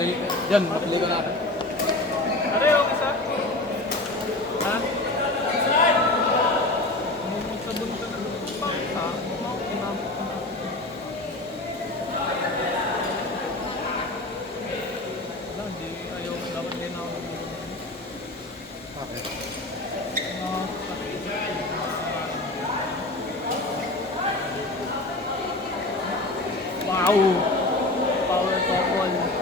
Yan, mapili ka natin. Ano yung isa? Ha? Sabon ka na doon. Ha? Wala, hindi. Ayaw. Dapat din ako. Okay. Wow! Power couple.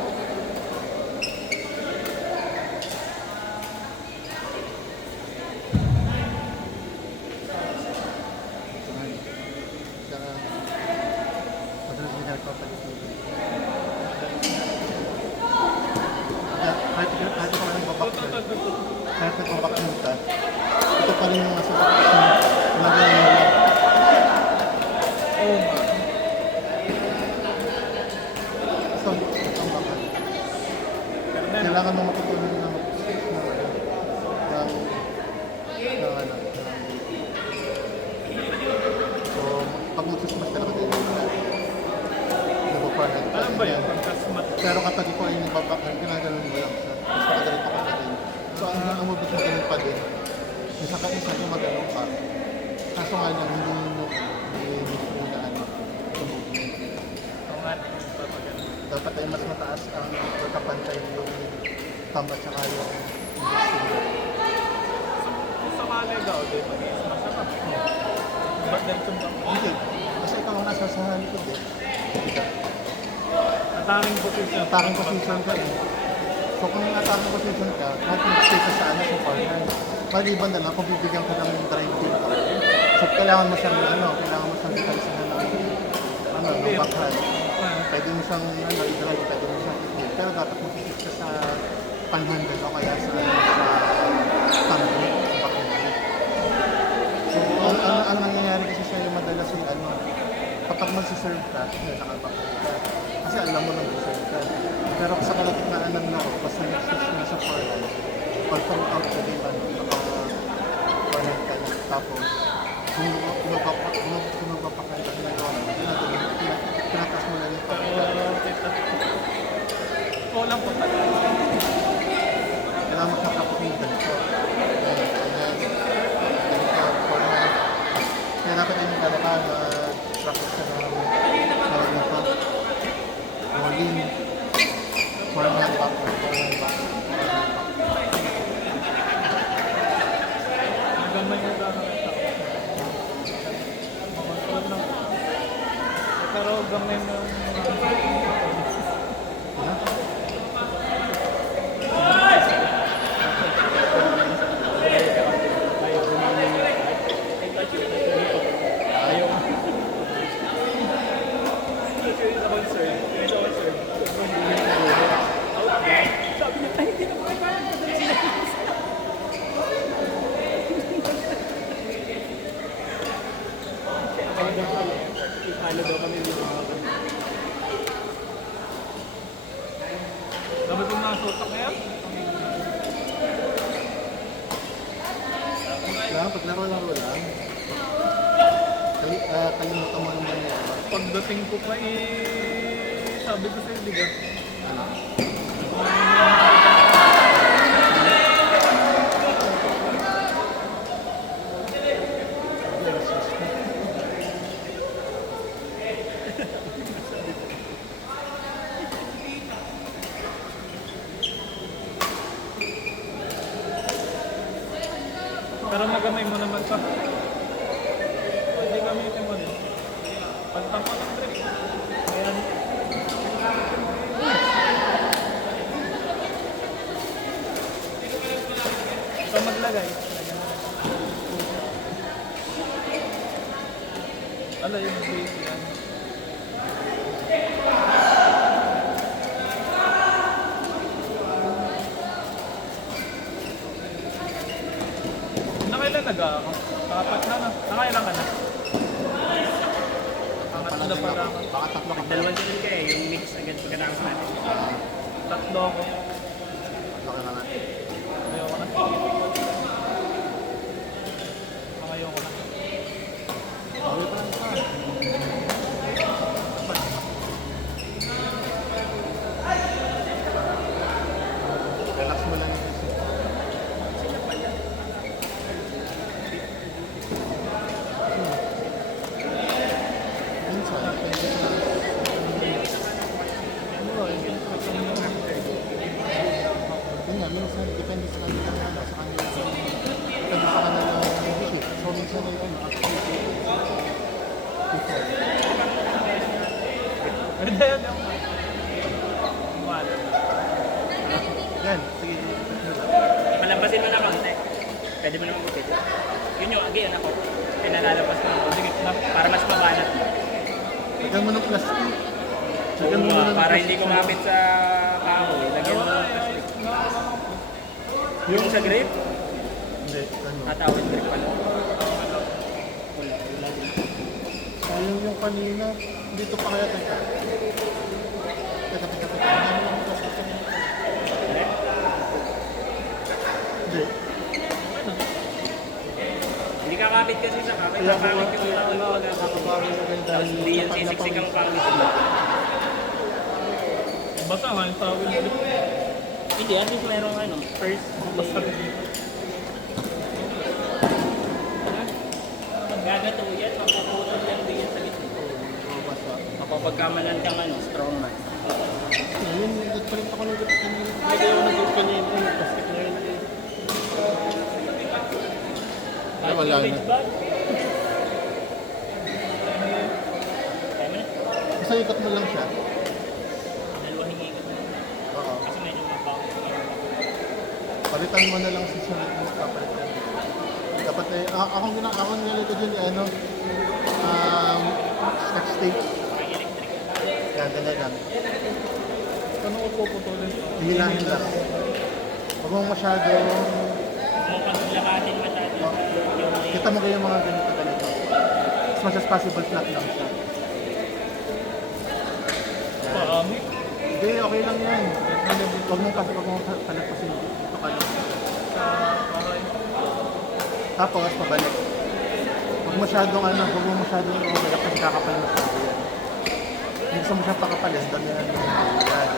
Saka, madalas din nagpapalit dito. Kahit ko lang babak ka. Kahit nagbabak ka. Ito pa rin yung nasa nagaling mo lang. Oo nga. So, ang bakal. Kailangan mo matutunan na so, pag magsusmas ka na kasi nag-overhead ka. Alam ba yun? Pagkasmat. Pero kapag ikaw ay nagbabakal, ginaganon mo lang siya. Mas magaling ka pa din. So, ang mabot mo ganun pa din. Isa ka isa yung magaling pa. Kaso nga lang, hindi mo na ano, yung movement. Oo nga. Papagano. Dapat ay mas mataas ang pagkapantay yung thumb at saka yung index finger. Sa malaga o din, mag-ismas ka pa. Ba't ganitong ka? Hindi. Kasi ikaw ang nasa sa likod eh. Diba? Ataking position. Attacking position ka eh. So kung attacking position ka, kahit mag-stay ka sa ano sa corner, maliban na lang kung bibigyan ka ng drive kick. So kailangan mo siyang kailangan mo siyang detalsahan ng backhand. Pwede mo siyang i-drive, pwede mo siyang i-kick. Pero dapat mag-kick ka sa panhandle o kaya sa thumb grip, sa backhand grip. So ang nangyayari kasi sa'yo madalas yung kapag mag-serve ka, naka-backhand ka. Kasi alam mo nang serve ka. Pero sa kalagitnaan ng laro, basta nag-switch na sa forehand, pag throw-out ka din, forehand ka na. Tapos, pinagpapakan ka, ginagawa mo, tinataas mo lang yung pakita. Oo lang po pala. Kailangan magkakapag yung ganito. Forehand. Kaya dapat din yung practice ka ng rolling, forehand, backward, forehand, backward. Nagamay na lang ang tao. Makontrol lang. Pero gamay na ano daw kami dito. Dapat yung nasutak na yan? Kaya paglaro-laro lang, kalimutan mo naman yan. Pagdating ko pa sabi ko sa'yo, di ba? Ano? Pero magamay mo naman pa. Pwede gamitin mo din. Pagtampo ng drift. Ayan. Ito maglagay. Ano yung base yan? Nakailan nag-ako? Kapat na na. Nakailan ka na? Pangatlo na pala ako. Baka tatlo ka pa. Dalawang chicken ka eh, yung mix agad pagkatapos natin. Tatlo ako. Tatlo ka na nga. Ayoko na. Ayoko na. Bawi pa lang ka. mo lang yung receipt. Minsan, depende sa... Yun nga, minsan, depende sa kanila ano, sa kanila. Depende sa kanila receipt. So, minsan ay ano, activity. Before. Pwede yan yung mahal. Yan, sige. Palampasin mo na konti. Pwede mo naman gupit. Yun yung again ako. Pinalalabas mo. Sige, snap. Para mas mabanat. Lagyan mo ng plastic. Lagyan mo Oo, ng para plastic hindi sa- kumapit sa kahoy. Lagyan mo ng plastic. Yung sa grape, Hindi, ano. tatawid grape pala. Wala din. Sayang yung kanina. Dito pa kaya, teka. Teka. Lagyan mo ng plastic sa kanina. Hindi. Hindi kakapit kasi sa kakapit. Kaya Kakapit yung tawid mo. nakakapagod na rin Tapos dahil hindi yan sa sisiksik ang pangit. Basta nga yung tawid ulit. Hindi, at least meron ano. First, Basta Gagato yan, mapuputol yan din yan sa gitna. basta. Mapapagkamalan kang ano, strongman. Yun, nagpalit ako ng gupit kanina. Hindi ako nag-gupit kanina. Yung plastic na yun. Ay, wala na. Garbage bag. Kaya mo na. Basta ikot mo lang siya. Dalawang hingikot mo. Oo. Kasi medyo mabaw. Palitan mo na lang sa sunod mo kapalitan. Dapat eh, akong nilagay ko dyan, ano, scotch tape. Parang electric. Yan, ganyan lang. ano ko puputulin? Hihilahin lang. Huwag mong masyado, Kung paglakatin masyado. kita mo kayo yung mga ganito. As much as possible, flat lang siya. Yan. Marami. Hindi, okay lang yan. Huwag mong palagpasin. Ito ka lang. Tapos, pabalik. Huwag mo masyadong overlap kasi kakapal masyado yan. Hindi gusto mo siya pakapalin, dami yan. Yan.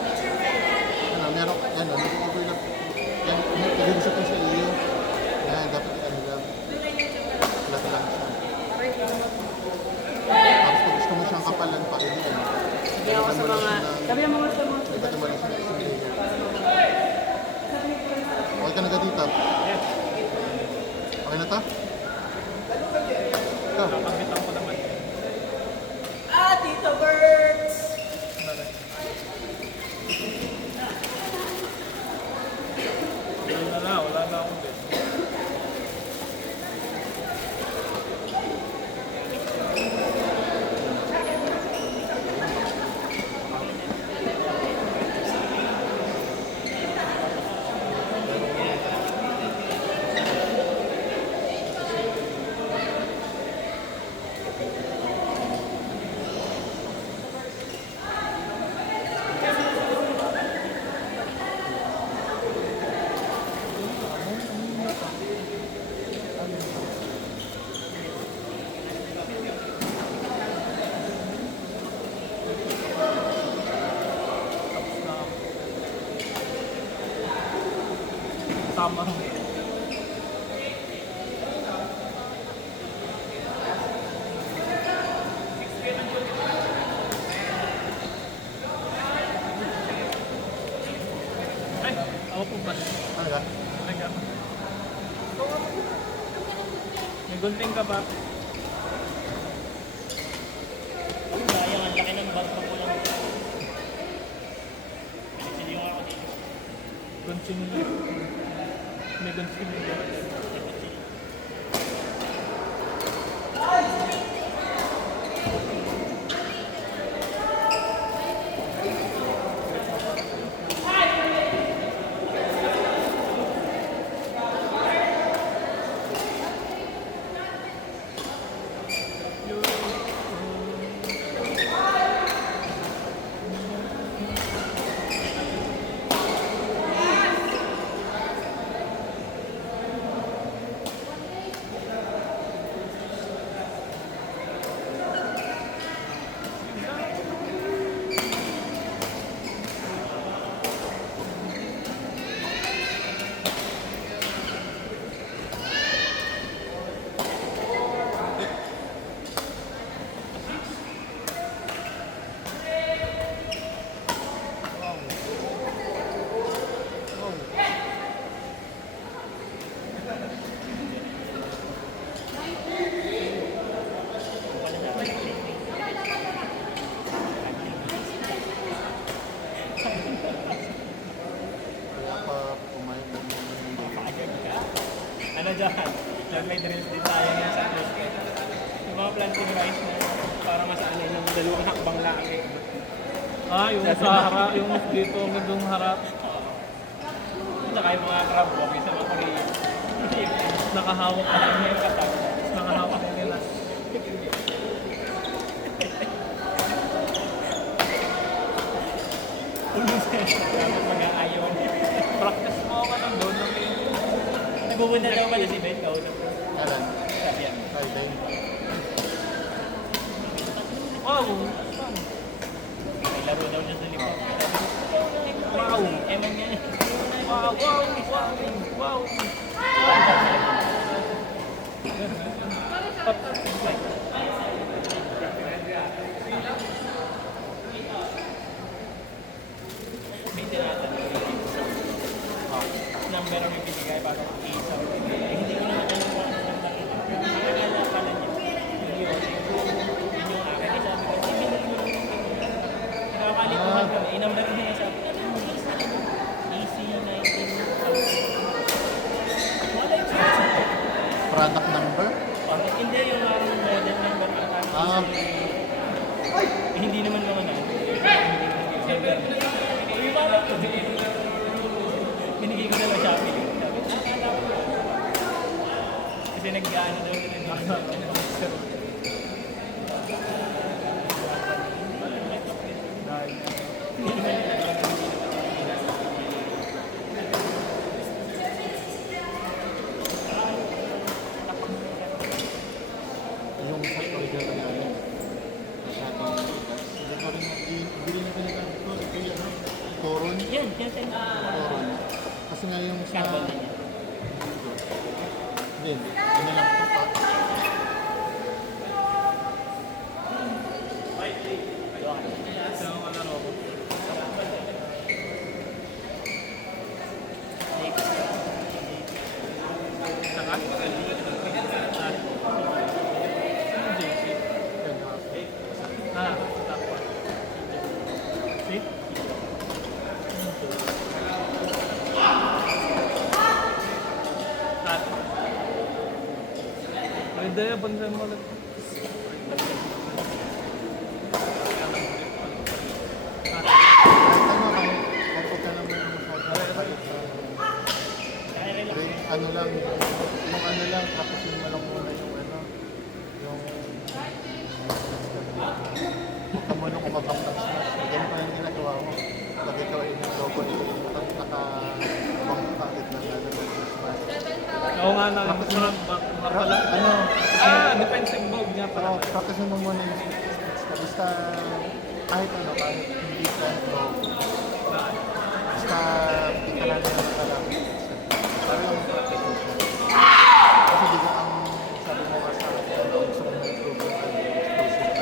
Ano, meron, ano, nag-overlap. Yan, nag-overlap ko sa iyo. Yan, dapat ano lang. Flat lang siya. Tapos pag gusto mo siyang kapalan pa, hindi ano. Sige ako sa mga... Sabi mo sa mga... Lagyan mo lang siya ng isang layer. Okay ka na ka dito? Okay na to? Ito. Kapitan ko naman. Ah, Tito Birds! Wala na akong bed. Tama. Ay, ako po ba? Ano ka? Nag- May gunting ka ba? Sayang, ang laki ng bag pa po lang. Pinipili yung ako dito. Gunting na. May gunting na. May drills din tayo ngayon sa ano. Yung mga planting rice na para masanay ng dalawang hakbang lang eh. Yung sa harap, yung dito, medong harap. Saka yung mga crab walk, isa mga Korean. Nakahawak pa lang yung katawan. Nakahawak na nila. Dapat mag-aayaw. Practice mo ka lang doon. Nagpupunta daw pala si Ben, kausap ko. Alan. Sabi yan. Friday. Wow! May laro daw niya sa likod. Wow! Eman yan. Wow! Wow! Wow! Wow! May tinatanong. Number ang ibibigay para mag-isa. Hindi ko naman alam kung ano ang dami. Ang akala pala niya. Yun yung akin. Eh, sabi ko, sige na yun. Nakakalituhan ko. I-number ko niya sabi. Easy 19. Product number? Hindi yung model number. Ah. Hindi naman naman na. Binigay ko na lang Shopee. Kasi nag-ano daw nila. Yung sa order na namin. Masyadong matigas. Hindi ko rin bili na pinagamit ko. Ito yung Toron. Yan, yan sa'yo. Toron. Kasi nga yung sa... Sample din yan. Hindi, ano lang ito pa. Saan ka laro ko? Saka? Ano JC? Yan, Tapos. See? Pwede, bansan mo ulit. kahit huwag ka naman masyadong palit sa... Ano lang, yung ano lang, tapos yung malang muna yung ano, yung... Huwag ka muna kumabang ng smash. Ganun pa yung ginagawa mo. Pag ikaw ay nag-logo, nakabang kahit na smash. Oo nga na, mas marang pala. Ano? Defensive mode nga pala. Oo, practice mo muna yung splits ka. Basta kahit ano, kahit hindi ka logo. Basta hindi ka lang yung nakalapit. Para lang practice mo siya. Kasi di ka ang sabi mo nga sa akin, ano, gusto mo na-improve yung explosive.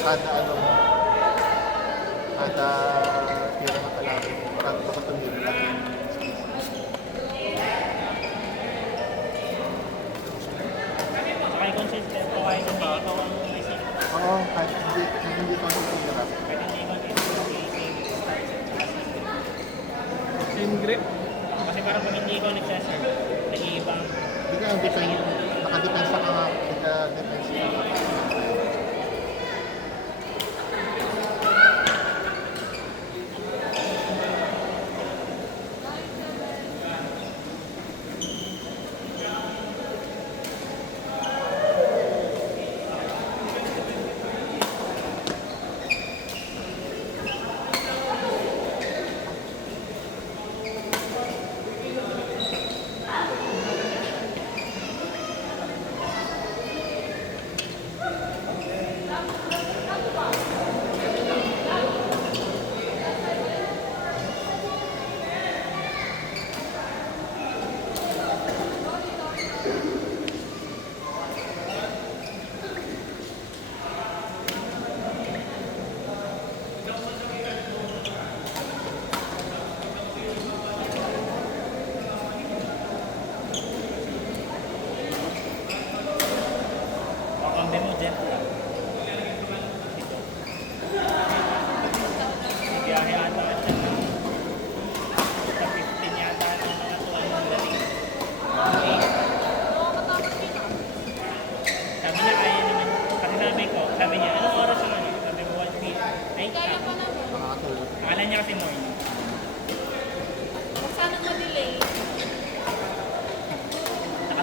Kada ano mo, kada tira na kalapit, para ito ka tumira lagi yung Saka yung consistent ko kahit hindi ikaw ang isip. Oo, kahit hindi ko ang tira. Kahit hindi ikaw ang isip. Same grip. Kasi parang pag hindi ikaw nagsaserve, nag-iibang. Hindi ka nakadepensa ka nga, hindi ka defense ka nga.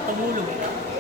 tumulog eh.